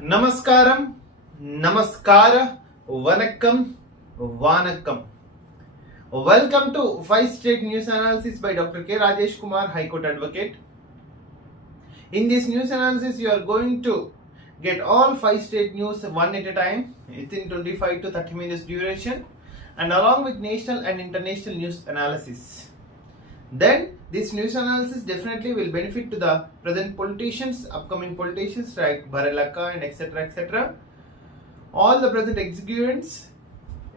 Namaskaram, Namaskara, Vanakkam, Vanakkam. Welcome to 5 State News Analysis by Dr. K. Rajesh Kumar, High Court Advocate. In this news analysis, you are going to get all 5 state news one at a time within 25 to 30 minutes duration and along with national and international news analysis. Then this news analysis definitely will benefit to the present politicians, upcoming politicians like Bharalaka and etc. All the present executives,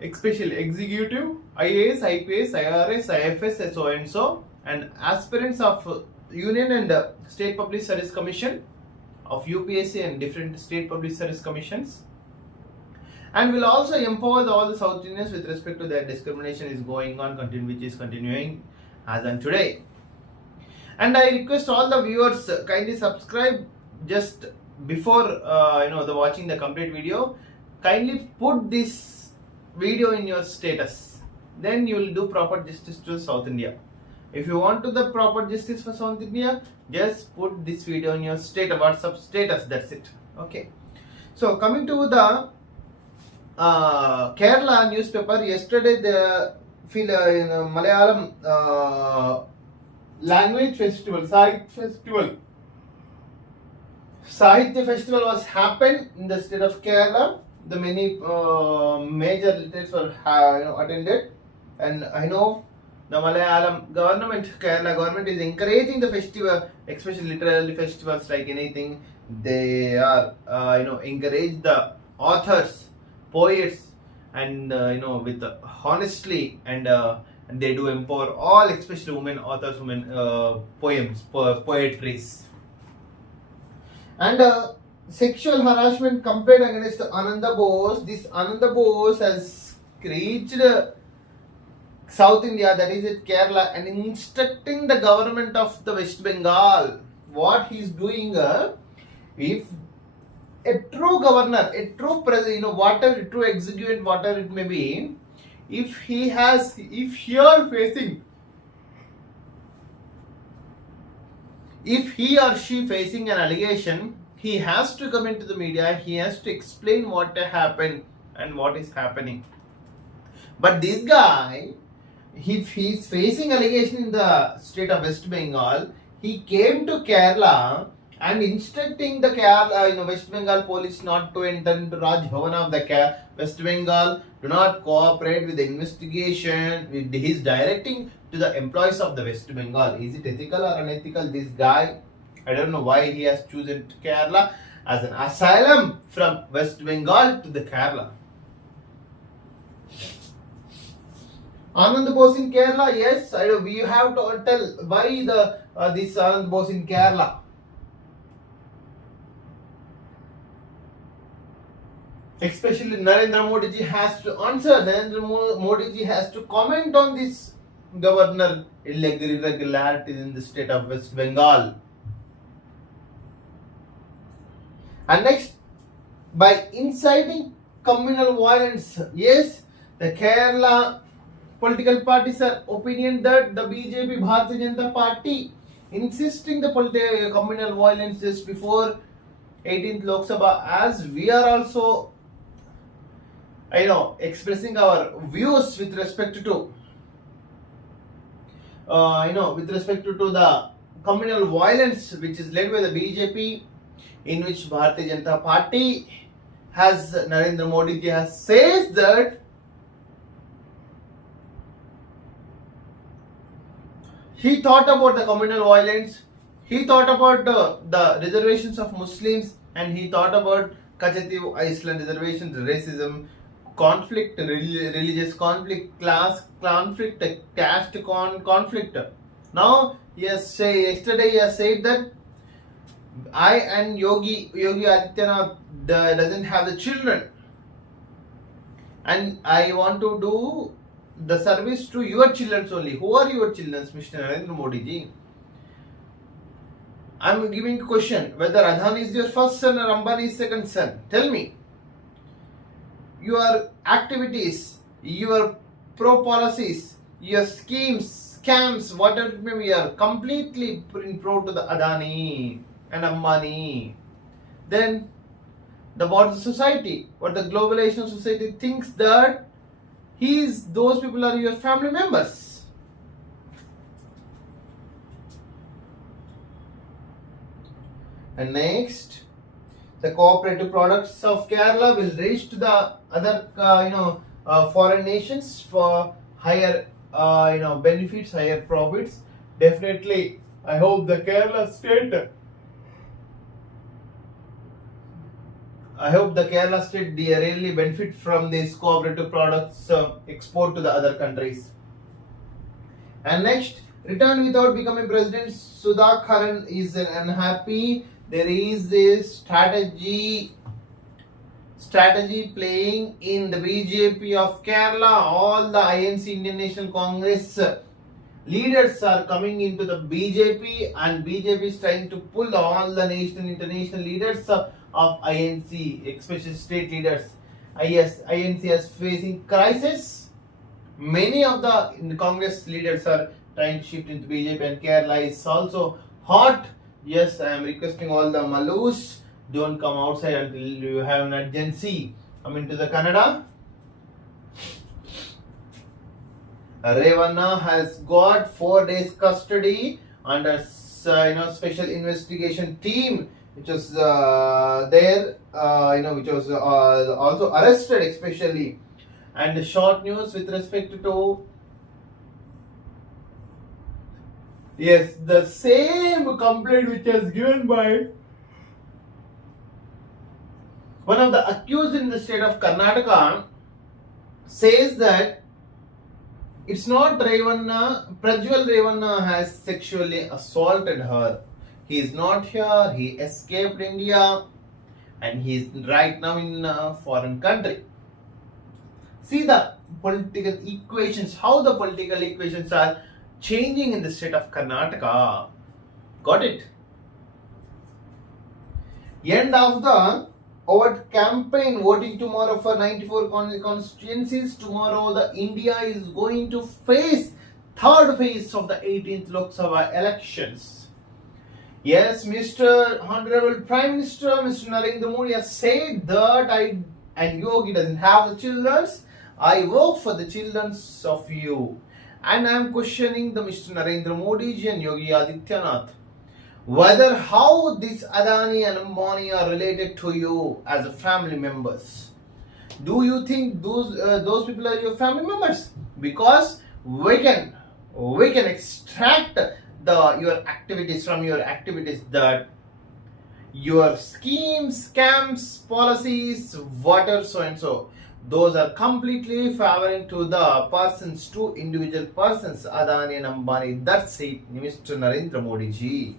especially executive, IAS, IPS, IRS, IFS, so and so, and aspirants of Union and State Public Service Commission of UPSC and different State Public Service Commissions, and will also empower all the South Indians with respect to their discrimination is going on, which is continuing as on today. And I request all the viewers kindly subscribe just before the watching the complete video. Kindly put this video in your status. Then you will do proper justice to South India. If you want to the proper justice for South India, just put this video in your WhatsApp status. That's it. Okay. So coming to the Kerala newspaper, yesterday the Malayalam language festival, Sahitya festival was happened in the state of Kerala. The many major literatures were attended, and I know the Malayalam government, Kerala government is encouraging the festival, especially literary festivals like anything. They are encourage the authors, poets, and with honestly and they do empower all, especially women authors, women poems, poetries. And sexual harassment complaint against Ananda Bose. This Ananda Bose has reached South India, that is at Kerala, and instructing the government of the West Bengal. What he is doing, if a true governor, a true president, whatever, true executive, whatever it may be, if he are she facing an allegation, he has to come into the media, he has to explain what happened and what is happening. But this guy, if he is facing allegation in the state of West Bengal, he came to Kerala and instructing the Kerala, West Bengal police not to enter into Raj Bhavan of the West Bengal, do not cooperate with the investigation. He is directing to the employees of the West Bengal. Is it ethical or unethical? This guy, I don't know why he has chosen Kerala as an asylum from West Bengal to the Kerala. Anand Bose in Kerala, yes, we have to tell why this Anand Bose in Kerala. Especially Narendra Modi ji has to answer. Narendra Modi ji has to comment on this governor irregularities in the state of West Bengal. And next, by inciting communal violence, yes, the Kerala political parties are opinion that the BJP, Bharatiya Janata Party, insisting the communal violence just before 18th Lok Sabha, as we are also expressing our views with respect to the communal violence which is led by the BJP, in which Bharatiya Janata Party has Narendra Modi ji has says that he thought about the communal violence, he thought about the reservations of Muslims, and he thought about Kachati Island reservations, racism, conflict, religious conflict, class conflict, caste conflict. Now, yesterday he has said that I and Yogi Adityanath doesn't have the children, and I want to do the service to your children only. Who are your children, Mr. Narendra Modi ji? I am giving a question whether Adani is your first son or Ambani is second son. Tell me. Your activities, your pro policies, your schemes, scams, whatever it may be, are completely in pro to the Adani and Ambani. Then what the society, what the globalization society thinks that those people are your family members. And next, the cooperative products of Kerala will reach to the other, foreign nations for higher, benefits, higher profits. Definitely, I hope the Kerala state. I hope the Kerala state really benefit from these cooperative products export to the other countries. And next, return without becoming president. Sudhakaran is unhappy. There is this strategy playing in the BJP of Kerala. All the INC Indian National Congress leaders are coming into the BJP, and BJP is trying to pull all the national international leaders of INC, especially state leaders. Yes, INC is facing crisis. Many of the Congress leaders are trying to shift into BJP, and Kerala is also hot. Yes, I am requesting all the Malus, don't come outside until you have an urgency. Come into the Canada. Revanna has got 4 days custody under special investigation team, which was which was also arrested especially. And short news with respect to the same complaint which was given by one of the accused in the state of Karnataka says that it's not Revanna, Prajwal Revanna has sexually assaulted her. He is not here, he escaped India and he is right now in a foreign country. See the political equations, how the political equations are changing in the state of Karnataka. Got it? End of the campaign voting tomorrow for 94 constituencies. Tomorrow the India is going to face third phase of the 18th Lok Sabha elections. Yes, Mr. Honorable Prime Minister, Mr. Narendra Modi has said that I and Yogi doesn't have the children. I work for the children of you. And I am questioning the Mr. Narendra Modi ji and Yogi Adityanath whether how this Adani and Ambani are related to you as a family members. Do you think those people are your family members? Because we can extract your activities from your activities, that your schemes, scams, policies, whatever so and so, those are completely favoring to the persons, to individual persons, Adani and Ambani. That's it, Mr. Narendra Modi ji.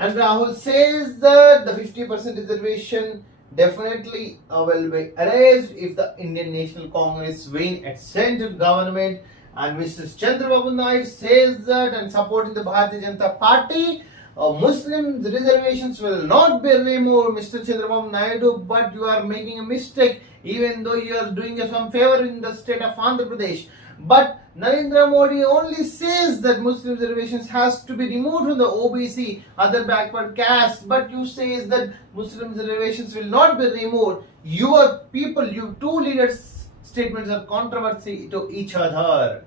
And Rahul says that the 50% reservation definitely will be erased if the Indian National Congress win at central government. And Mr. Chandrababu Naidu says that, and supporting the Bharatiya Janata Party, Muslim reservations will not be removed, Mr. Chandrababu Naidu, but you are making a mistake, even though you are doing some favor in the state of Andhra Pradesh. But Narendra Modi only says that Muslim reservations has to be removed from the OBC, other backward caste, but you says that Muslim reservations will not be removed. Your people, you two leaders' statements are controversy to each other.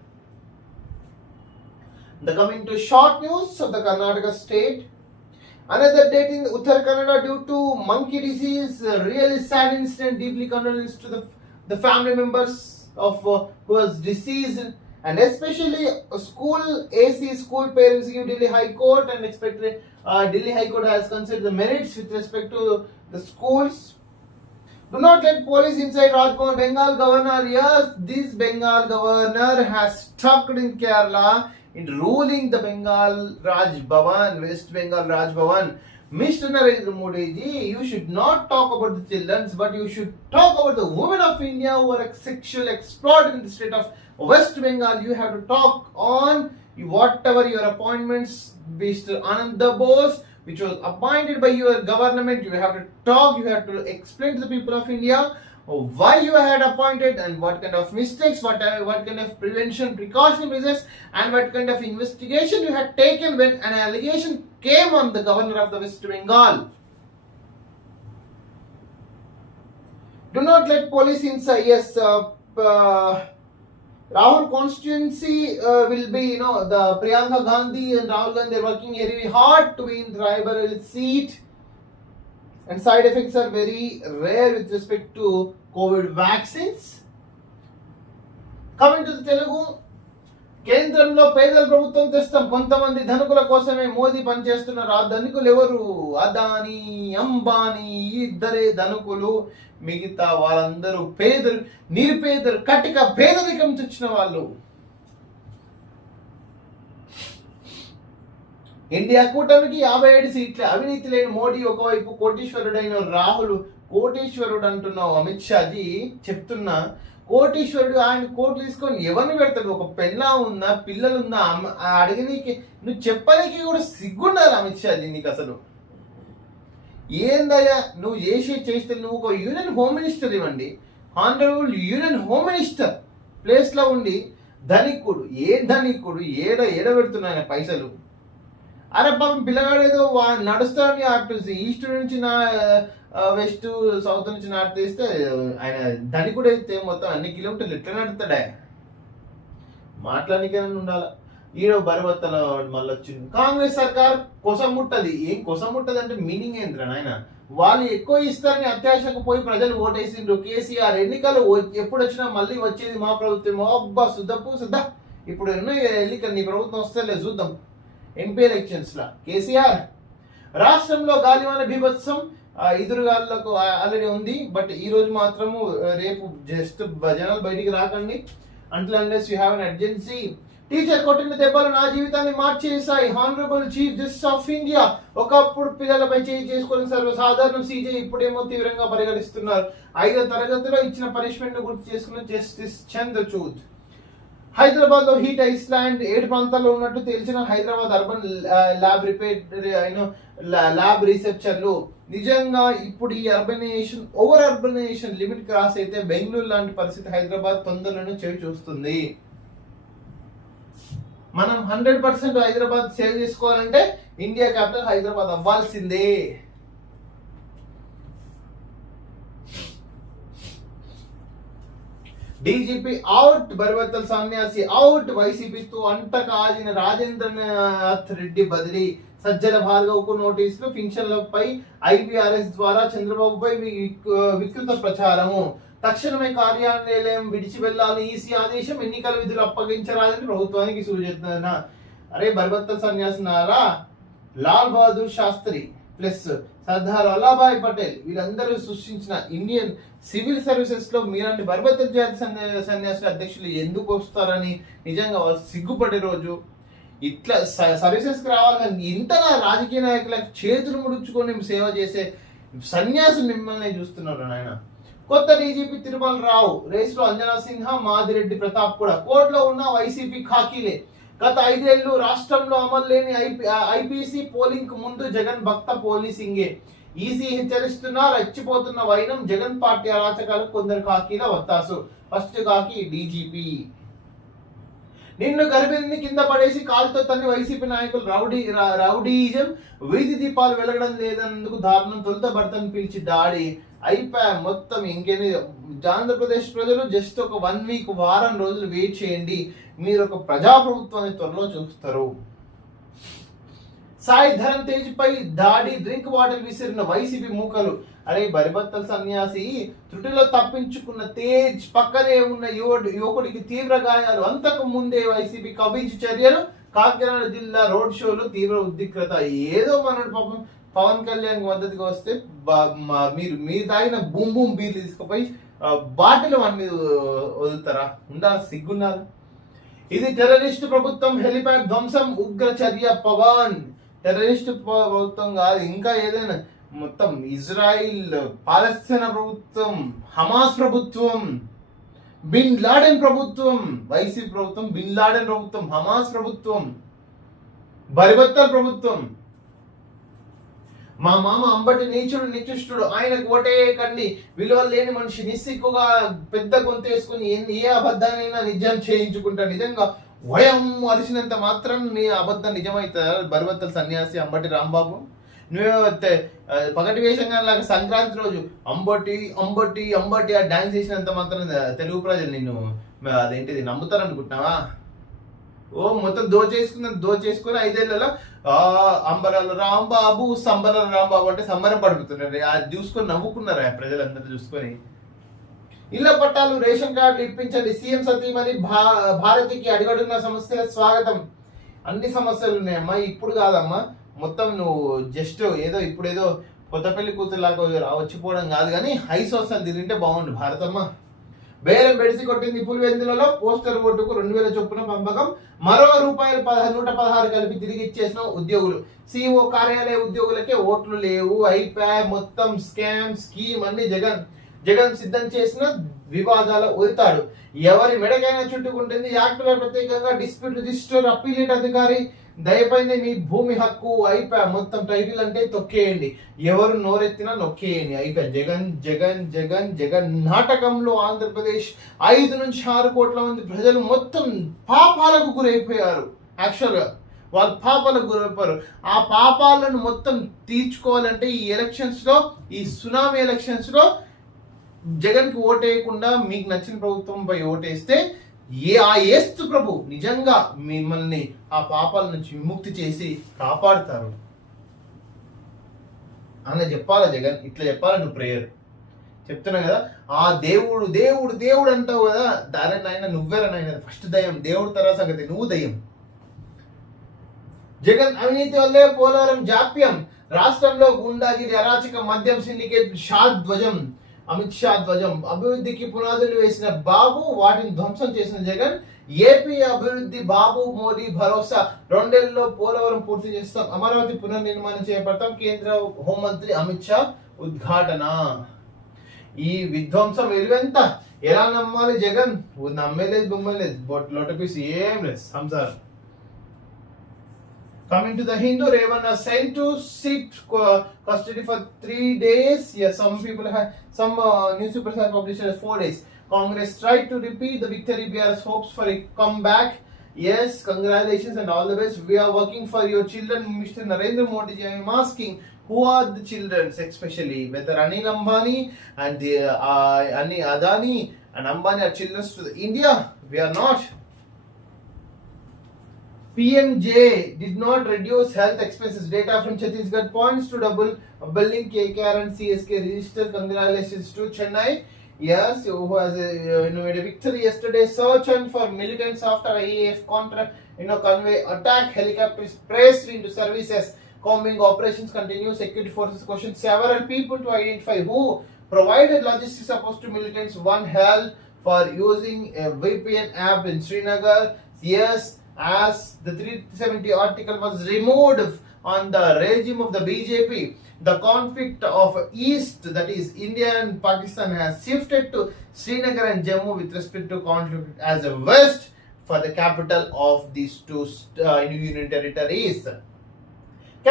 The coming to short news of the Karnataka state. Another death in Uttar Kannada due to monkey disease. Really sad incident. Deeply condolence to the family members of who was deceased, and especially school parents give Delhi High Court, and expected Delhi High Court has considered the merits with respect to the schools. Do not let police inside Raj Bhavan. Bengal governor, yes, this Bengal governor has stuck in Kerala in ruling the Bengal Raj Bhavan, West Bengal Raj Bhavan. Mr. Narendra Modi ji, you should not talk about the children, but you should talk about the women of India who are sexually exploited in the state of West Bengal. You have to talk on whatever your appointments, Mr. Ananda Bose, which was appointed by your government. You have to talk, you have to explain to the people of India why you had appointed and what kind of mistakes, what kind of prevention, precaution measures, and what kind of investigation you had taken when an allegation came on the governor of the West Bengal. Do not let police inside. Yes, Rahul constituency will be, the Priyanka Gandhi and Rahul Gandhi are working very hard to win Raebareli seat, and side effects are very rare with respect to COVID vaccines. Coming to the Telugu, కేంద్రంలో పేదల ప్రభుత్వం తెస్తాం, కొంతమంది ధనికుల కోసమే మోదీ పనిచేస్తున్నారు. ఆ ధనికులు ఎవరు? అదానీ, అంబానీ, ఇద్దరే ధనికులు. మిగతా వాళ్ళందరూ పేదలు, నిరుపేదలు, కటిక పేదరికం తెచ్చిన వాళ్ళు. ఇండియా కూటమికి 57 సీట్లే. అవినీతి లేని మోడీ ఒకవైపు, కోటీశ్వరుడైన రాహుల్ కోటీశ్వరుడు అంటున్నావు అమిత్ షాజీ చెప్తున్నా. కోటీశ్వరుడు ఆయన కోట్లు తీసుకొని ఎవరిని పెడతాడు? ఒక పెళ్ళ ఉందా, పిల్లలుందా? అడిగినీకి నువ్వు చెప్పడానికి కూడా సిగ్గుండాలి అమిత్ షాజీ నీకు. అసలు ఏందయ్యా నువ్వు చేస్తే? నువ్వు ఒక యూనియన్ హోమ్ మినిస్టర్ ఇవ్వండి, honourable union home minister place లో ఉండి ధనికుడు ఏడ పెడుతున్నాయన పైసలు. అరే పాపం పిల్లగాడు ఏదో నడుస్తాడని అటు ఈస్ట్ నుంచి నా వెస్ట్ సౌత్ నుంచి నార్త్ తీస్తే ఆయన ధనికుడు అయితే మొత్తం అన్ని కిలోమీటర్లు ఎట్లా నడుతాడే? మాట్లాడనికైనా ఉండాల. ఈడో బరివత్తల మళ్ళీ వచ్చింది. కాంగ్రెస్ సర్కార్ కొసముట్టది. ఏం కొసముట్టది అంటే మీనింగ్ ఏంద్రా నాయన? వాళ్ళు ఎక్కువ ఇస్తారని అత్యాశకు పోయి ప్రజలు ఓటేసిండ్రు. కేసీఆర్ ఎన్నికలు ఎప్పుడు వచ్చినా మళ్ళీ వచ్చేది మా ప్రభుత్వం. అబ్బా సుద్ద ఇప్పుడు ఎన్నికలు నీ ప్రభుత్వం వస్తే చూద్దాం. ఎంపీ ఎలక్షన్స్ లా కేసీఆర్ రాష్ట్రంలో గాలివాన బీభత్సం ఎదురుగాళ్ళకు ఆల్రెడీ ఉంది. బట్ ఈ రోజు మాత్రము రేపు జస్ట్ జనాలు బయటికి రాకండి until unless you have an urgency. Teacher కొట్టిన దెబ్బలు నా జీవితాన్ని మార్చేశాయి. Honourable chief justice of India. ఒకప్పుడు పిల్లలపై చేసుకుని సర్వసాధారణం సీజే ఇప్పుడేమో తీవ్రంగా పరిగణిస్తున్నారు. 5వ తరగతిలో ఇచ్చిన పనిష్మెంట్ ను గుర్తు చేసుకున్న జస్టిస్ చంద్రచూడ్. హైదరాబాద్ లో హీట్ ఐస్లాండ్ 7 ప్రాంతాల్లో ఉన్నట్టు తేల్చిన హైదరాబాద్ అర్బన్ ల్యాబ్ రీసెర్చర్లు. నిజంగా ఇప్పుడు ఈ ఓవర్ అర్బనైజేషన్ లిమిట్ క్రాస్ అయితే బెంగళూరు లాంటి పరిస్థితి హైదరాబాద్ తొందరలోనే చెవి చూస్తుంది. మనం 100% హైదరాబాద్ సేవ్ చేసుకోవాలంటే ఇండియా క్యాపిటల్ హైదరాబాద్ అవ్వాల్సిందే. డీజీపీ అవుట్, బరివత్తల్ సన్యాసి అవుట్. వైసీపీతో అంట కాజిన రాజేంద్రనాథ్ రెడ్డి బదిలీ. సజ్జల భార్గవ్కు నోటీసులు. ఫింక్షన్లపై ఐపీఆర్ఎస్ ద్వారా చంద్రబాబుపై వికృత ప్రచారము. తక్షణమే కార్యాలయం విడిచి వెళ్లాలి. ఈసీ ఆదేశం. ఎన్నికల విధులు అప్పగించరాదని ప్రభుత్వానికి సూచన. అరే బరివత్తల్ సన్యాసి నారా, లాల్ బహదూర్ శాస్త్రి ప్లస్ సర్దార్ వల్లభాయ్ పటేల్ వీళ్ళందరూ సృష్టించిన ఇండియన్ సివిల్ సర్వీసెస్ లో మీలాంటి బరివత్తల్ జాతి సన్యాసుల అధ్యక్షులు ఎందుకు వస్తారని నిజంగా వాళ్ళు సిగ్గుపడే రోజు. ఇట్లా సర్వీసెస్ కి రావాలని ఇంత రాజకీయ నాయకులకు చేతులు ముడుచుకొని సేవ చేసే సన్యాసులు మిమ్మల్ని చూస్తున్నారు నాయన. కొత్త డీజీపీ తిరుమల రావు రేసులో అంజనా సిన్హా, మాదిరెడ్డి ప్రతాప్ కూడా. కోర్టులో ఉన్న వైసీపీ ఖాకీలే. గత 5 ఏళ్లు రాష్ట్రంలో అమలు లేని ఐపీసీ పోలింగ్ కు ముందు జగన్ భక్త పోలీసింగే. ఈసీ హెచ్చరిస్తున్నా రెచ్చిపోతున్న వైనం. జగన్ పార్టీ అరాచకాలకు కొందరు ఖాకీల వత్తాసు. ఫస్ట్ ఖాకీ డీజీపీ. నిన్ను గర్భిణిని కింద పడేసి కాలుతో తన్ని వైసీపీ నాయకులు రౌడీజం. వీధి దీపాలు వెలగడం లేదన్నందుకు దారుణం. తొలుత భర్తను పిలిచి దాడి. అయిపోయా మొత్తం. ఇంకేమి ఆంధ్రప్రదేశ్ ప్రజలు జస్ట్ ఒక 1 వీక్ వారం రోజులు వెయిట్ చేయండి. మీరు ఒక ప్రజాప్రభుత్వాన్ని త్వరలో చూస్తారు. సాయి ధరమ్ తేజ్ పై దాడి. డ్రింక్ బాటిల్ విసిరిన వైసీపీ మూకలు. అరే బరిబత్తల్ సన్యాసి త్రుటిలో తప్పించుకున్న తేజ్ పక్కనే ఉన్న యువకుడికి తీవ్ర గాయాలు. అంతకు ముందే వైసీపీ కవించి చర్యలు. కాకినాడ జిల్లా రోడ్ షోలో తీవ్ర ఉద్రిక్తత. ఏదో మనోడు పాపం పవన్ కళ్యాణ్ మద్దతుగా వస్తే మీరు తాగిన బూమ్ బూమ్ బీర్లు తీసుకుపోయి బాటిల్ మన మీద వదులుతారా? ఉండాలి, సిగ్గున్నారు. ఇది టెర్రరిస్ట్ ప్రభుత్వం. హెలిప్యాడ్ ధ్వంసం ఉగ్ర చర్య పవన్. టెర్రరిస్ట్ ప్రభుత్వం కాదు, ఇంకా ఏదైనా మొత్తం ఇజ్రాయిల్ పాలస్తీనా ప్రభుత్వం, హమాస్ ప్రభుత్వం, బిన్ లాడెన్ ప్రభుత్వం, వైసీపీ ప్రభుత్వం, బిన్ లాడెన్ ప్రభుత్వం, హమాస్ ప్రభుత్వం, బరిబత్తల్ ప్రభుత్వం. మా మామ అంబటి నీచుడు నికృష్టుడు, ఆయనకు ఓటేయకండి. విలువలు లేని మనిషి, నిస్సిగ్గుగా పెద్ద గొంతు వేసుకుని ఏ అబద్ధానైనా నిజం చేయించుకుంటా. నిజంగా వయం అరిచినంత మాత్రం నీ అబద్ధం నిజమవుతుందా? బరిబత్తల్ సన్యాసి అంబటి రాంబాబు. నువ్వు పగటి వేషంగా లాగా సంక్రాంతి రోజు అంబటి అంబటి అంబటి ఆ డాన్స్ చేసినంత మాత్రం తెలుగు ప్రజలు నిన్ను అదేంటిది నమ్ముతారు అనుకుంటున్నావా? ఓ మొత్తం దోచేసుకుని 5 ఏళ్లలో అంబరాల రాంబాబు సంబరాల రాంబాబు అంటే సంబరం పడుతున్నారు. అది చూసుకొని నవ్వుకున్నారు ప్రజలందరూ చూసుకొని. ఇళ్ల పట్టాలు రేషన్ కార్డులు ఇప్పించండి, సీఎం సతీమణి భారతికి అడుగడుగున సమస్యల స్వాగతం. అన్ని సమస్యలు ఉన్నాయమ్మా, ఇప్పుడు కాదమ్మా. మొత్తం నువ్వు జస్ట్ ఇప్పుడేదో కొత్త పెళ్లి కూతురులాగా వచ్చిపోవడం కాదు, కానీ హైసోసాలు తిరిగింటే బాగుండు భారతమ్మ. బేరం బెడిసి కొట్టింది పులివెందులలో, పోస్టర్ ఓటుకు 2000 చొప్పున పంపకం, మరో ₹116 కలిపి తిరిగి ఇచ్చేసిన ఉద్యోగులు. సిఇఓ కార్యాలయ ఉద్యోగులకే ఓట్లు లేవు, అయిపోయా మొత్తం స్కామ్ స్కీమ్ అన్ని జగన్ సిద్ధం చేసిన వివాదాల ఉరితాడు. ఎవరి మెడకైనా చుట్టుకుంటుంది. యాక్టుల ప్రత్యేకంగా డిస్ప్యూట్ రిజిస్టర్ అప్పీలేట్ అధికారి దయపైన మీ భూమి హక్కు అయిపోయా మొత్తం టైటిల్ అంటే తొక్కేయండి, ఎవరు నోరెత్తినా నొక్కేయండి. అయిపోయా జగన్ జగన్ జగన్ జగన్ నాటకంలో ఆంధ్రప్రదేశ్ 5 నుంచి 6 కోట్ల మంది ప్రజలు మొత్తం పాపాలకు గురైపోయారు. యాక్చువల్గా వాళ్ళు పాపాలకు గురైపోయారు. ఆ పాపాలను మొత్తం తీర్చుకోవాలంటే ఈ ఎలక్షన్స్ లో, ఈ సునామీ ఎలక్షన్స్ లో జగన్కి ఓటేయకుండా మీకు నచ్చిన ప్రభుత్వంపై ఓటేస్తే ఆ యేసు ప్రభు నిజంగా మిమ్మల్ని ఆ పాపాల నుంచి విముక్తి చేసి కాపాడుతారు అని చెప్పాలా జగన్. ఇట్లా చెప్పాలా నువ్వు ప్రేయర్ చెప్తున్నా కదా. ఆ దేవుడు దేవుడు దేవుడు అంటావు కదా, దాని నాయన నువ్వేరా నాయన ఫస్ట్ దయ్యం, దేవుడు తర్వాత సంగతి నువ్వు దయ్యం. జగన్ అవినీతి వల్లే పోలవరం జాప్యం, రాష్ట్రంలో గుండాగిరి అరాచక మద్యం సిండికేట్ ధ్వజం, అమిత్ షా ధ్వజం. అభివృద్ధికి పునాదులు వేసిన బాబు, వాటిని ధ్వంసం చేసిన జగన్. ఏపీ అభివృద్ధి బాబు మోదీ భరోసా, 2 ఏళ్లలో పోలవరం పూర్తి చేస్తాం, అమరావతి పునర్నిర్మాణం చేపడతాం, కేంద్ర హోంమంత్రి అమిత్ షా ఉద్ఘాటన. ఈ విధ్వంసం వెలువెంత, ఎలా నమ్మాలి జగన్? నమ్మేలేదు గుమ్మలేదు, లొటపీస్ ఏం లేదు సంసారం. Coming to the Hindu, Revanna sent to seek custody for 3 days. Yes, some newspapers have published it as 4 days. Congress tried to repeat the victory. BRS hopes for a comeback. Yes, congratulations and all the best. We are working for your children, Mr. Narendra Modi. I am asking, who are the children, especially whether Anil Ambani and Adani and Ambani are children to India? We are not. PMJ did not reduce health expenses. Data from Chhattisgarh points to double billing. KKR and CSK registered. Congratulations to Chennai. Yes, who has made a victory yesterday. Search and for militants after IAF convoy attack. Helicopters pressed into services. Combing operations continue. Security forces question several people to identify who provided logistics support to militants. One held for using a VPN app in Srinagar. Yes, as the 370 article was removed on the regime of the BJP, the conflict of East, that is India and Pakistan, has shifted to Srinagar and Jammu with respect to conflict as a West for the capital of these two union territories.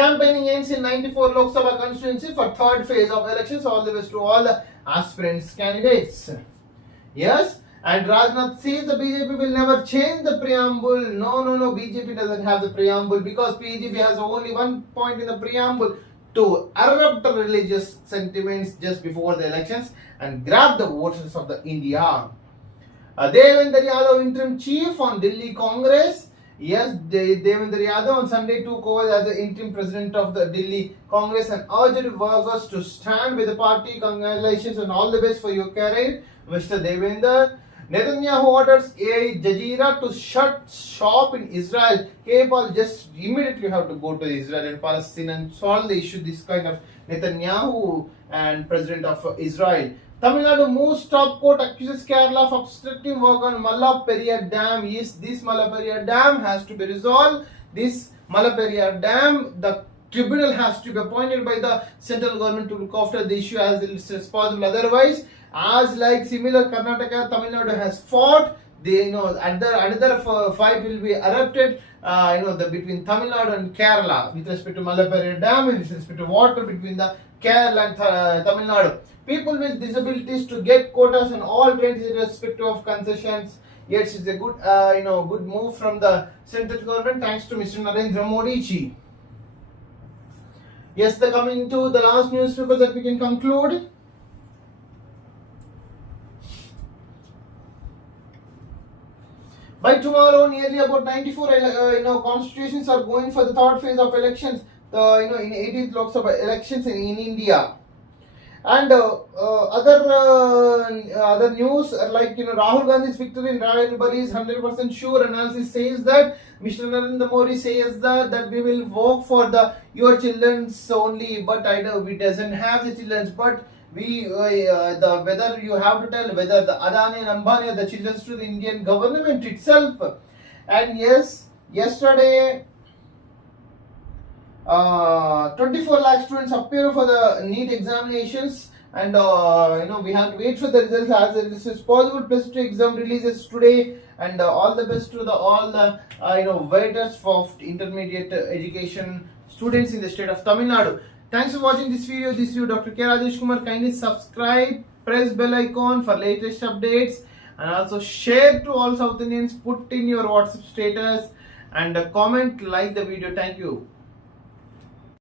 Campaigning ends in 94 Lok Sabha constituency for 3rd phase of elections. All the best to all the aspirants candidates. Yes. And Rajnath says the BJP will never change the preamble. No, BJP doesn't have the preamble because BJP has only one point in the preamble: to erupt religious sentiments just before the elections and grab the voters of the India. Devendra Yadav, interim chief on Delhi Congress. Yes, Devendra Yadav on Sunday took over as the interim president of the Delhi Congress and urged workers to stand with the party. Congratulations and all the best for your career, Mr. Devendra. Netanyahu orders Al Jazeera to shut shop in Israel. Cable just immediately have to go to Israel and Palestine and solve the issue. This kind of Netanyahu and President of Israel. Tamil Nadu moves top court, accuses Kerala of obstructing work on Malapperiyar Dam. Yes, this Malapperiyar Dam has to be resolved. This Malapperiyar Dam, the tribunal has to be appointed by the central government to look after the issue as it is possible. Otherwise, as like similar Karnataka, Tamil Nadu has fought, another fight will be erupted, between Tamil Nadu and Kerala with respect to Malapperiyar Dam, with respect to water between the Kerala and Tamil Nadu. People with disabilities to get quotas on all trains irrespective of concessions. Yes, it's a good, good move from the central government thanks to Mr. Narendra Modi ji. Yes, the coming to the last newspaper that we can conclude. By tomorrow, nearly about 94 constitutions are going for the third phase of elections. In 18th Lok Sabha elections in India. And other news like Rahul Gandhi's victory in Raebareli is 100% sure. Analysis says that Mr. Narendra Modi says that we will work for your children's only, but I know we doesn't have the children's, but we the whether you have to tell whether the Adani and Ambani are the children's to the Indian government itself. And yes, yesterday 24 lakh students appear for the NEET examinations, and we have to wait for the results as early as possible. Plus 2 exam releases today, and all the best to all the waiters for intermediate education students in the state of Tamil Nadu. Thanks for watching this video. This is you, Dr. K. Rajesh Kumar. Kindly subscribe, press bell icon for latest updates, and also share to all South Indians. Put in your WhatsApp status and comment, like the video. Thank you.